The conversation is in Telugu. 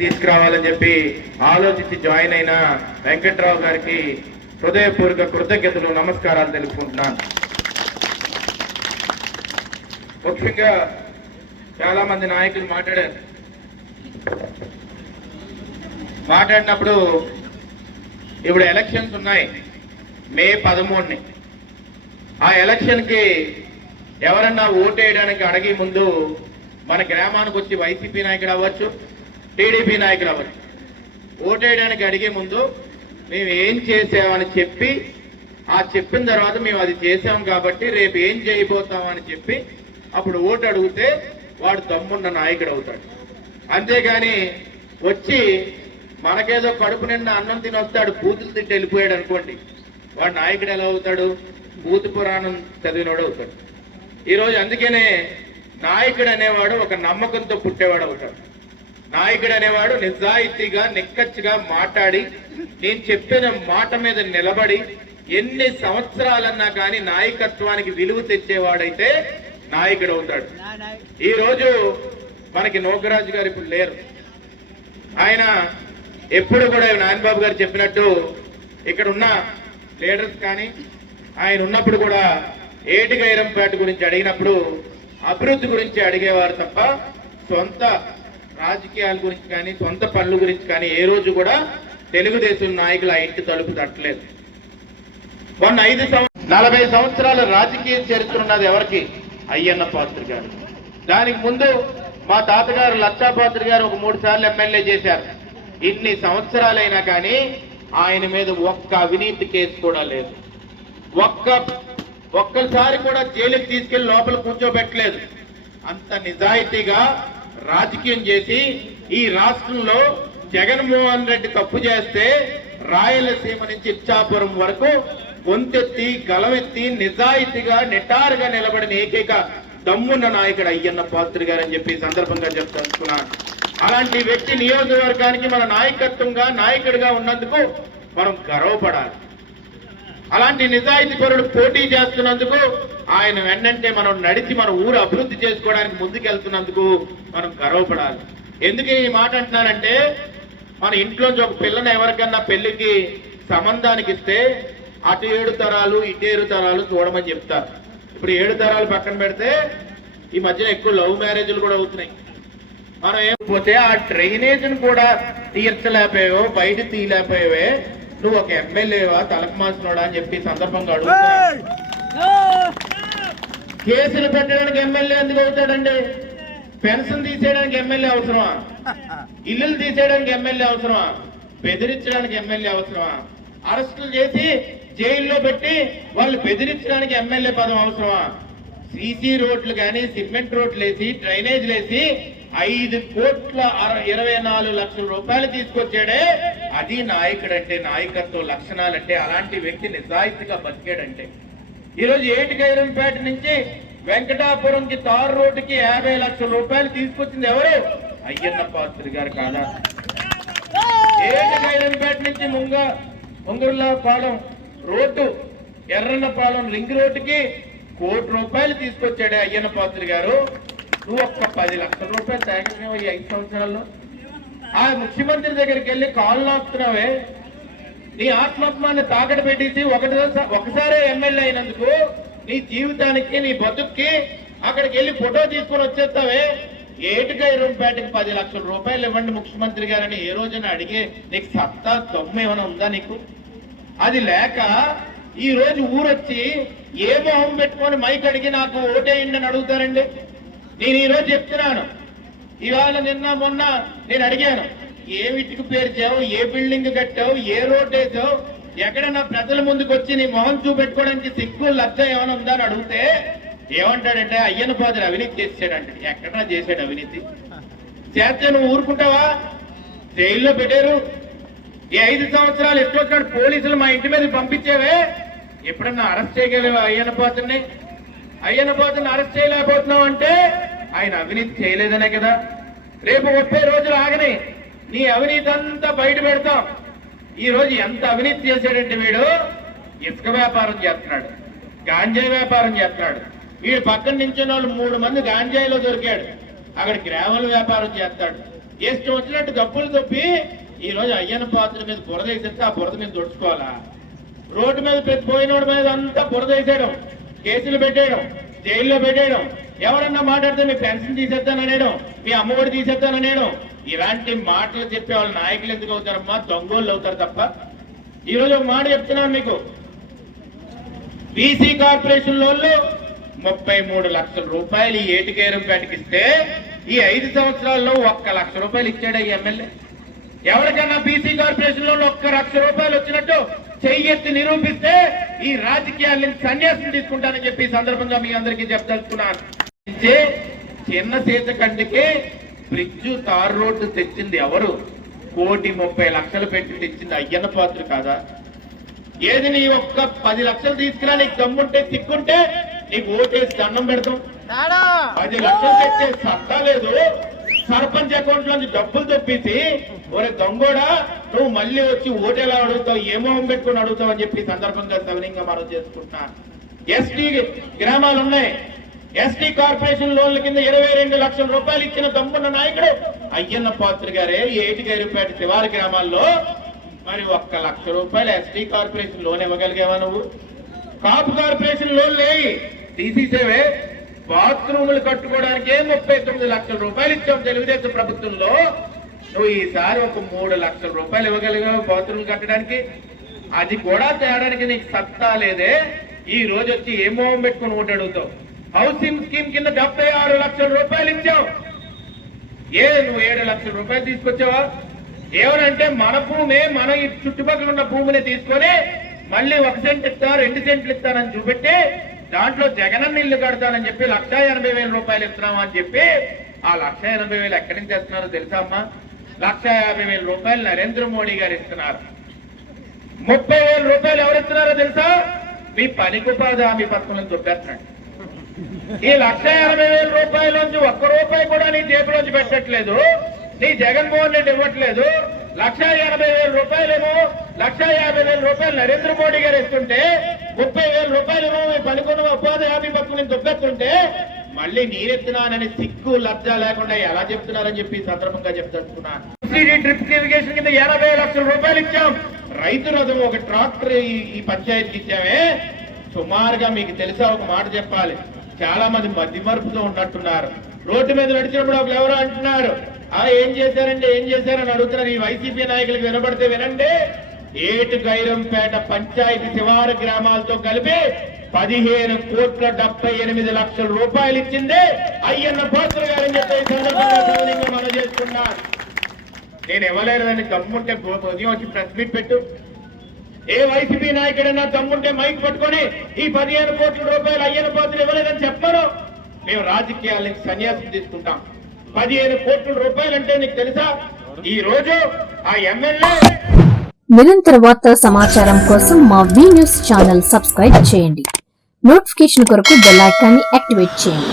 తీసుకురావాలని చెప్పి ఆలోచించి జాయిన్ అయిన వెంకట్రావు గారికి హృదయపూర్వక కృతజ్ఞతలు, నమస్కారాలు తెలుపుకుంటున్నాను. ముఖ్యంగా చాలా మంది నాయకులు మాట్లాడినప్పుడు ఇప్పుడు ఎలక్షన్స్ ఉన్నాయి మే 13ని. ఆ ఎలక్షన్కి ఎవరన్నా ఓటేయడానికి అడిగే ముందు మన గ్రామానికి వచ్చి వైసీపీ నాయకుడు అవ్వచ్చు, టీడీపీ నాయకులు అవ్వచ్చు, ఓటేయడానికి అడిగే ముందు మేము ఏం చేసామని చెప్పి, ఆ చెప్పిన తర్వాత మేము అది చేసాం కాబట్టి రేపు ఏం చేయబోతామని చెప్పి అప్పుడు ఓటు అడిగితే వాడు దమ్మున్న నాయకుడు అవుతాడు. అంతేగాని వచ్చి మనకేదో కడుపు నిండా అన్నం తిని వస్తాడు, బూతులు తింటే వెళ్ళిపోయాడు అనుకోండి, వాడు నాయకుడు ఎలా అవుతాడు? బూతు పురాణం చదివినోడు అవుతాడు. ఈరోజు అందుకనే నాయకుడు అనేవాడు ఒక నమ్మకంతో పుట్టేవాడు అవుతాడు. నాయకుడు అనేవాడు నిజాయితీగా నిక్కచ్చిగా మాట్లాడి నేను చెప్పిన మాట మీద నిలబడి ఎన్ని సంవత్సరాలన్నా కానీ నాయకత్వానికి విలువ తెచ్చేవాడైతే నాయకుడు అవుతాడు. ఈ రోజు మనకి నోకరాజు గారు ఇప్పుడు లేరు. ఆయన ఎప్పుడు కూడా నారాయణబాబు గారు చెప్పినట్టు ఇక్కడ ఉన్న లీడర్స్ కానీ ఆయన ఉన్నప్పుడు కూడా ఏటిగైరంపేట గురించి అడిగినప్పుడు అభివృద్ధి గురించి అడిగేవారు తప్ప సొంత రాజకీయాల గురించి కానీ సొంత పనుల గురించి కానీ ఏ రోజు కూడా తెలుగుదేశం నాయకులు ఆ ఇంటి తలుపు తట్టలేదు. మొన్న 40 సంవత్సరాల రాజకీయ చరిత్ర ఉన్నది ఎవరికి? అయ్యన్న పాత్ర గారు. దానికి ముందు మా తాతగారు లచ్చాపాత్ర గారు ఒక 3 సార్లు ఎమ్మెల్యే చేశారు. ఇన్ని సంవత్సరాలైనా కానీ ఆయన మీద ఒక్క అవినీతి కేసు కూడా లేదు. ఒక్కసారి కూడా జైలుకి తీసుకెళ్లి లోపల కూర్చోబెట్టలేదు. అంత నిజాయితీగా రాజకీయం చేసి ఈ రాష్ట్రంలో జగన్మోహన్ రెడ్డి తప్పు చేస్తే రాయలసీమ నుంచి ఇచ్చాపురం వరకు గొంతెత్తి గలమెత్తి నిజాయితీగా నిటారుగా నిలబడిన ఏకైక దమ్మున్న నాయకుడు అయ్యన్న పాత్ర గారు అని చెప్పి సందర్భంగా చెప్తున్నాను. అలాంటి వ్యక్తి నియోజకవర్గానికి మన నాయకత్వంగా నాయకుడిగా ఉన్నందుకు మనం గర్వపడాలి. అలాంటి నిజాయితీ పరుడు పోటీ చేస్తున్నందుకు ఆయన వెన్నంటే మనం నడిచి మన ఊరు అభివృద్ధి చేసుకోవడానికి ముందుకెళ్తున్నందుకు మనం గర్వపడాలి. ఎందుకు ఈ మాట అంటున్నానంటే మన ఇంట్లోంచి ఒక పిల్లని ఎవరికన్నా పెళ్లికి సంబంధానికి ఇస్తే అటు 7 తరాలు ఇటు 7 తరాలు చూడమని చెప్తారు. ఇప్పుడు 7 తరాలు పక్కన పెడితే ఈ మధ్యన ఎక్కువ లవ్ మ్యారేజ్లు కూడా అవుతున్నాయి. మనం ఏమైపోతే ఆ డ్రైనేజ్ను కూడా తీర్చలేకపోయావో బయట తీయలేకపోయావే, నువ్వు ఒక ఎమ్మెల్యేవా తలకు మాసినోడా అని చెప్పి సందర్భంగా అడుగుతున్నాడు. కేసులు పెట్టడానికి ఎమ్మెల్యే ఎందుకు అవుతాడండి? పెన్షన్ తీసేయడానికి ఎమ్మెల్యే అవసరమా? ఇల్లులు తీసేయడానికి ఎమ్మెల్యే అవసరమా? బెదిరించడానికి ఎమ్మెల్యే అవసరమా? అరెస్టులు చేసి జైల్లో పెట్టి వాళ్ళు బెదిరించడానికి ఎమ్మెల్యే పదం అవసరమా? సీసీ రోడ్లు కానీ సిమెంట్ రోడ్లు వేసి డ్రైనేజ్లు వేసి 5,24 లక్షల రూపాయలు తీసుకొచ్చాడే అది నాయకుడు అంటే, నాయకత్వ లక్షణాలంటే. అలాంటి వ్యక్తి నిజాయితీగా బతికాడంటే. ఈరోజు ఏటిగైరంపేట నుంచి వెంకటాపురంకి తారు రోడ్డుకి 50 లక్షల రూపాయలు తీసుకొచ్చింది ఎవరు? అయ్యన్న పాత్ర గారు కాదా? ఏటిగైరంపేట నుంచి ముంగుర్లపాలెం రోడ్డు ఎర్రన్నపాలెం రింగ్ రోడ్డుకి 1 కోటి రూపాయలు తీసుకొచ్చాడే అయ్యన్న పాత్ర గారు. నువ్వు ఒక్క 10 లక్షల రూపాయలు తయారు 5 సంవత్సరాల్లో. ఆ ముఖ్యమంత్రి దగ్గరికి వెళ్ళి కాళ్ళు నాపుతున్నావే, నీ ఆత్మాత్మాన్ని తాకట పెట్టేసి ఒకసారే ఎమ్మెల్యే అయినందుకు నీ జీవితానికి నీ బతుక్కి అక్కడికి వెళ్ళి ఫోటో తీసుకొని వచ్చేస్తావే. ఏటిగైరంపేటకి 10 లక్షల రూపాయలు ఇవ్వండి ముఖ్యమంత్రి గారని ఏ రోజున అడిగే నీకు సత్తా దమ్ము ఏమైనా ఉందా నీకు? అది లేక ఈ రోజు ఊరొచ్చి ఏ మొహం పెట్టుకొని మైక్ అడిగి నాకు ఓటేయండి అని అడుగుతారండి. నేను ఈ రోజు చెప్తున్నాను, ఇవాళ నిన్న మొన్న నేను అడిగాను, ఏ వీటికి పేర్చావు, ఏ బిల్డింగ్ కట్టావు, ఏ రోడ్ వేసావు, ఎక్కడన్నా ప్రజల ముందుకు వచ్చి నీ మొహం చూపెట్టుకోవడానికి సిగ్గు లజ్జ ఏమైనా ఉందా అని అడిగితే ఏమంటాడంటే అయ్యన్న పాత్ర అవినీతి చేసాడంటే. ఎక్కడన్నా చేశాడు అవినీతి? చేస్తే నువ్వు ఊరుకుంటావా? జైల్లో పెట్టారు. ఈ 5 సంవత్సరాలు ఎట్లొచ్చాడు పోలీసులు మా ఇంటి మీద పంపించేవే. ఎప్పుడన్నా అరెస్ట్ చేయగలివా అయ్యన్న పాత్రని? అయ్యన్న పాత్రని అరెస్ట్ చేయలేకపోతున్నావు అంటే ఆయన అవినీతి చేయలేదనే కదా. రేపు 30 రోజులు ఆగని నీ అవినీతి అంతా బయట పెడతాం. ఈ రోజు ఎంత అవినీతి చేశాడంటే వీడు ఇసుక వ్యాపారం చేస్తున్నాడు, గాంజాయి వ్యాపారం చేస్తున్నాడు. వీడు పక్కన నించున్న వాళ్ళు 3 మంది గాంజాయిలో దొరికాడు. అక్కడ గ్రామల వ్యాపారం చేస్తాడు, ఇష్టం వచ్చినట్టు డబ్బులు తప్పి ఈ రోజు అయ్యన్న పాత్ర మీద బురద వేసేస్తే ఆ బురద మీద దొడుచుకోవాలా? రోడ్డు మీద ప్రతి పోయినోడి మీద అంతా బురద వేసేయడం, కేసులు పెట్టేయడం, జైల్లో పెట్టేయడం, ఎవరన్నా మాట్లాడితే మీ పెన్షన్ తీసేస్తాననేయడం, మీ అమ్మఒడి తీసేస్తాననేయడం, ఇలాంటి మాటలు చెప్పే వాళ్ళ నాయకులు ఎందుకు అవుతారమ్మా? దొంగోళ్ళు అవుతారు తప్ప. ఈ రోజు ఒక మాట చెప్తున్నాను మీకు, బీసీ కార్పొరేషన్ లోన్లు 33 లక్షల రూపాయలు ఈ ఏటికేరంపేటకి ఇస్తే ఈ 5 సంవత్సరాల్లో 1 లక్ష రూపాయలు ఇచ్చాడు ఈ ఎమ్మెల్యే. ఎవరికన్నా బీసీ కార్పొరేషన్ లోన్లు 1 లక్ష రూపాయలు వచ్చినట్టు చెయ్యెత్తి నిరూపిస్తే ఈ రాజకీయాల సన్యాసం తీసుకుంటానని చెప్పి సందర్భంగా మీ అందరికీ చెప్పదలుచుకున్నాను. చిన్న సీత కంటికి బ్రిడ్జు తార్ రోడ్డు తెచ్చింది ఎవరు? 1,30,00,000 పెట్టి తెచ్చింది అయ్యన్న పాత్ర కాదా? ఏది నీ ఒక్క 10 లక్షలు తీసుకురా, నీకు దమ్ముంటే తిక్కుంటే నీకు ఓటేసి దండం పెడతాం. 10 లక్షలు తెచ్చే సత్తా లేదు. సర్పంచ్ అకౌంట్ లోంచి డబ్బులు తెప్పించి ఒరే దొంగోడా నువ్వు మళ్ళీ వచ్చి ఓటేలా అడుగుతావు, ఏమో పెట్టుకుని అడుగుతావు అని చెప్పి సందర్భంగా సవినీయంగా మనం చేసుకుంటున్నా. ఎస్టీ గ్రామాలు ఉన్నాయి, ఎస్టీ కార్పొరేషన్ లోన్ల కింద 22 లక్షల రూపాయలు ఇచ్చిన దమ్మున్న నాయకుడు అయ్యన్న పాత్ర గారే. ఏటిగైరుపేట శివారి గ్రామాల్లో మరి 1 లక్ష రూపాయలు ఎస్టీ కార్పొరేషన్ లోన్ ఇవ్వగలిగావా నువ్వు? కాపు కార్పొరేషన్ లోన్ లేయి తీసేసేవే. బాత్రూములు కట్టుకోవడానికే 39 లక్షల రూపాయలు ఇచ్చాం తెలుగుదేశం ప్రభుత్వంలో. నువ్వు ఈసారి ఒక 3 లక్షల రూపాయలు ఇవ్వగలిగావు బాత్రూములు కట్టడానికి. అది కూడా తేడానికి నీకు సత్తా లేదే. ఈ రోజు వచ్చి ఏమో పెట్టుకుని ఓటు అడుగుతావు. హౌసింగ్ స్కీమ్ కింద 76 లక్షల రూపాయలు ఇచ్చావు. నువ్వు 7 లక్షల రూపాయలు తీసుకొచ్చావా? ఏమనంటే మన భూమి, మన ఈ చుట్టుపక్కల ఉన్న భూమిని తీసుకొని మళ్ళీ 1 సెంట్ ఇస్తా, 2 సెంట్లు ఇస్తానని చూపెట్టి దాంట్లో జగనన్న ఇల్లు కడతానని చెప్పి 1,80,000 రూపాయలు ఇస్తున్నామా అని చెప్పి ఆ 1,80,000 ఎక్కడి నుంచి ఇస్తున్నారో తెలుసా అమ్మా? 1,50,000 రూపాయలు నరేంద్ర మోడీ గారు ఇస్తున్నారు. 30,000 రూపాయలు ఎవరు ఇస్తున్నారో తెలుసా? మీ పనికిపాద హామీ పథకం నుంచి దొబ్బేస్తున్నాడు. ఈ 1,50,000 రూపాయలోంచి 1 రూపాయి కూడా నీ జేబులోంచి పెట్టట్లేదు. నీ జగన్మోహన్ రెడ్డి ఇవ్వట్లేదు. 1,80,000 రూపాయలేమో 1,50,000 రూపాయలు నరేంద్ర మోడీ గారు ఇస్తుంటే 30,000 రూపాయలేమో మీ పనికొన్న ఉపాధి హామీ పథకం నుంచి దొబ్బేస్తుంటే మళ్ళీ నీరెత్తున్నానని సిగ్గు లజ్జ లేకుండా ఎలా చెప్తున్నారని చెప్పి సందర్భంగా చెప్తున్నాను. సబ్సిడీ డ్రిప్ ఇరిగేషన్ కింద 80 లక్షల రూపాయలు ఇచ్చాం. రైతు రథం ఒక ట్రాక్టర్ ఈ పంచాయతీకి ఇచ్చామే. సుమారుగా మీకు తెలుసా ఒక మాట చెప్పాలి, చాలా మంది మధ్య మరుపుతో ఉన్నట్టున్నారు. రోడ్డు మీద నడిచినప్పుడు ఒకరు ఎవరో అంటున్నారు, ఏం చేశారంటే ఏం చేశారని అడుగుతున్నారు. ఈ వైసీపీ నాయకులకు వినపడితే వినండి. ఏటిగైరంపేట పంచాయతీ శివారు గ్రామాలతో కలిపి 15,78,00,000 రూపాయలు ఇచ్చింది అయ్యన్న పాత్ర గారని చెప్పి సందర్భంగా మనం చేసుకున్నాను. నేను ఇవ్వలేదని దమ్ముంటే ఉదయం వచ్చి ప్రెస్ మీట్ పెట్టు. ఏ వైసీపీ నాయకుడైనా దమ్ముంటే మైక్ పట్టుకొని ఈ 15 కోట్ల రూపాయలు అయ్యన్న పాత్ర ఇవ్వలేదని చెప్పను. మేము రాజకీయాల నుంచి సన్యాసం తీసుకుంటాం. 15 కోట్ల రూపాయలు అంటే నీకు తెలుసా? ఈ రోజు ఆ ఎమ్మెల్యే. నిరంతర వార్తా సమాచారం కోసం మా వి న్యూస్ ఛానల్ సబ్స్క్రైబ్ చేయండి. నోటిఫికేషన్ కొరకు బెల్ ఐకాన్ని యాక్టివేట్ చేయండి.